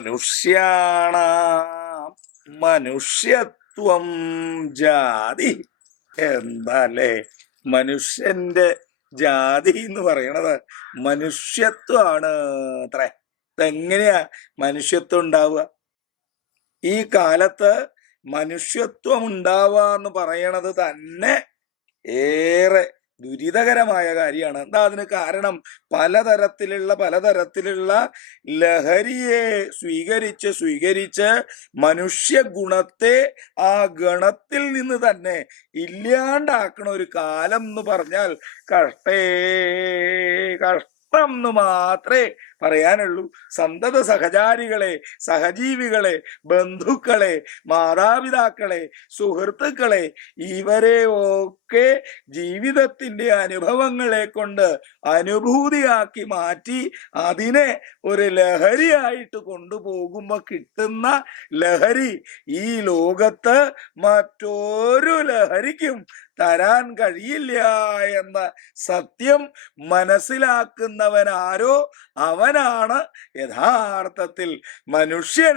മനുഷ്യാണാം മനുഷ്യത്വം ജാതി. എന്താല്ലേ മനുഷ്യന്റെ ജാതി എന്ന് പറയണത് മനുഷ്യത്വമാണ് അത്രേ. ഇതെങ്ങനെയാ മനുഷ്യത്വം ഉണ്ടാവുക? ഈ കാലത്ത് മനുഷ്യത്വം ഉണ്ടാവുക എന്ന് പറയണത് തന്നെ ഏറെ ദുരിതകരമായ കാര്യമാണ്. എന്താ അതിന് കാരണം? പലതരത്തിലുള്ള ലഹരിയെ സ്വീകരിച്ച് മനുഷ്യ ഗുണത്തെ ആ ഗണത്തിൽ നിന്ന് തന്നെ ഇല്ലാണ്ടാക്കണ ഒരു കാലം എന്ന് പറഞ്ഞാൽ കഷ്ടം എന്ന് മാത്രമേ പറയാനുള്ളൂ. സന്തത സഹചാരികളെ, സഹജീവികളെ, ബന്ധുക്കളെ, മാതാപിതാക്കളെ, സുഹൃത്തുക്കളെ, ഇവരെ ഒക്കെ ജീവിതത്തിന്റെ അനുഭവങ്ങളെ കൊണ്ട് അനുഭൂതിയാക്കി മാറ്റി അതിനെ ഒരു ലഹരിയായിട്ട് കൊണ്ടുപോകുമ്പോ കിട്ടുന്ന ലഹരി ഈ ലോകത്ത് മറ്റൊരു ലഹരിക്കും തരാൻ കഴിയില്ല എന്ന സത്യം മനസ്സിലാക്കുന്നവനാരോ അവനാണ് യഥാർത്ഥത്തിൽ മനുഷ്യൻ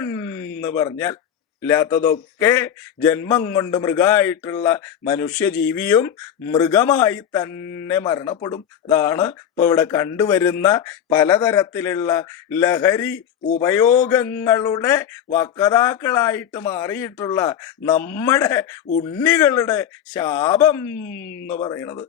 എന്ന് പറഞ്ഞാൽ. ഇല്ലാത്തതൊക്കെ ജന്മം കൊണ്ട് മൃഗമായിട്ടുള്ള മനുഷ്യജീവിയും മൃഗമായി തന്നെ മരണപ്പെടും. അതാണ് ഇപ്പൊ ഇവിടെ കണ്ടുവരുന്ന പലതരത്തിലുള്ള ലഹരി ഉപയോഗങ്ങളുടെ വക്താക്കളായിട്ട് മാറിയിട്ടുള്ള നമ്മുടെ ഉണ്ണികളുടെ ശാപം എന്ന് പറയുന്നത്.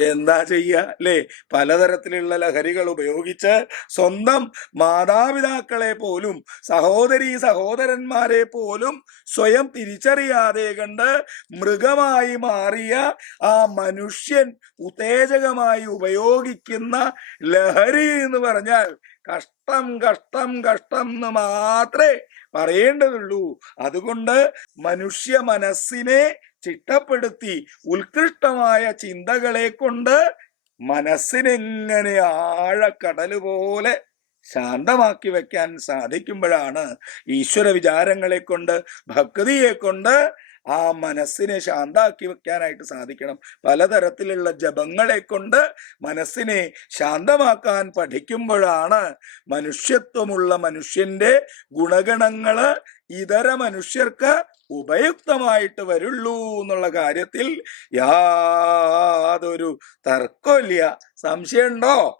എന്താ ചെയ്യുക അല്ലേ? പലതരത്തിലുള്ള ലഹരികൾ ഉപയോഗിച്ച് സ്വന്തം മാതാപിതാക്കളെ പോലും സഹോദരന്മാരെ പോലും സ്വയം തിരിച്ചറിയാതെ കണ്ട് മൃഗമായി മാറിയ ആ മനുഷ്യൻ ഉത്തേജകമായി ഉപയോഗിക്കുന്ന ലഹരി എന്ന് പറഞ്ഞാൽ കഷ്ടം എന്ന് മാത്രമേ പറയേണ്ടതുള്ളൂ. അതുകൊണ്ട് മനുഷ്യ മനസ്സിനെ ചിട്ടപ്പെടുത്തി ഉത്കൃഷ്ടമായ ചിന്തകളെ കൊണ്ട് മനസ്സിനെങ്ങനെ ആഴക്കടല് പോലെ ശാന്തമാക്കി വെക്കാൻ സാധിക്കുമ്പോഴാണ് ഈശ്വര വിചാരങ്ങളെ കൊണ്ട് ഭക്തിയെ കൊണ്ട് ആ മനസ്സിനെ ശാന്താക്കി വെക്കാനായിട്ട് സാധിക്കണം. പലതരത്തിലുള്ള ജപങ്ങളെ കൊണ്ട് മനസ്സിനെ ശാന്തമാക്കാൻ പഠിക്കുമ്പോഴാണ് മനുഷ്യത്വമുള്ള മനുഷ്യന്റെ ഗുണഗണങ്ങള് ഇതര മനുഷ്യർക്ക് ഉപയുക്തമായിട്ട് വരുള്ളൂ എന്നുള്ള കാര്യത്തിൽ യാതൊരു തർക്കമില്ല. സംശയമുണ്ടോ?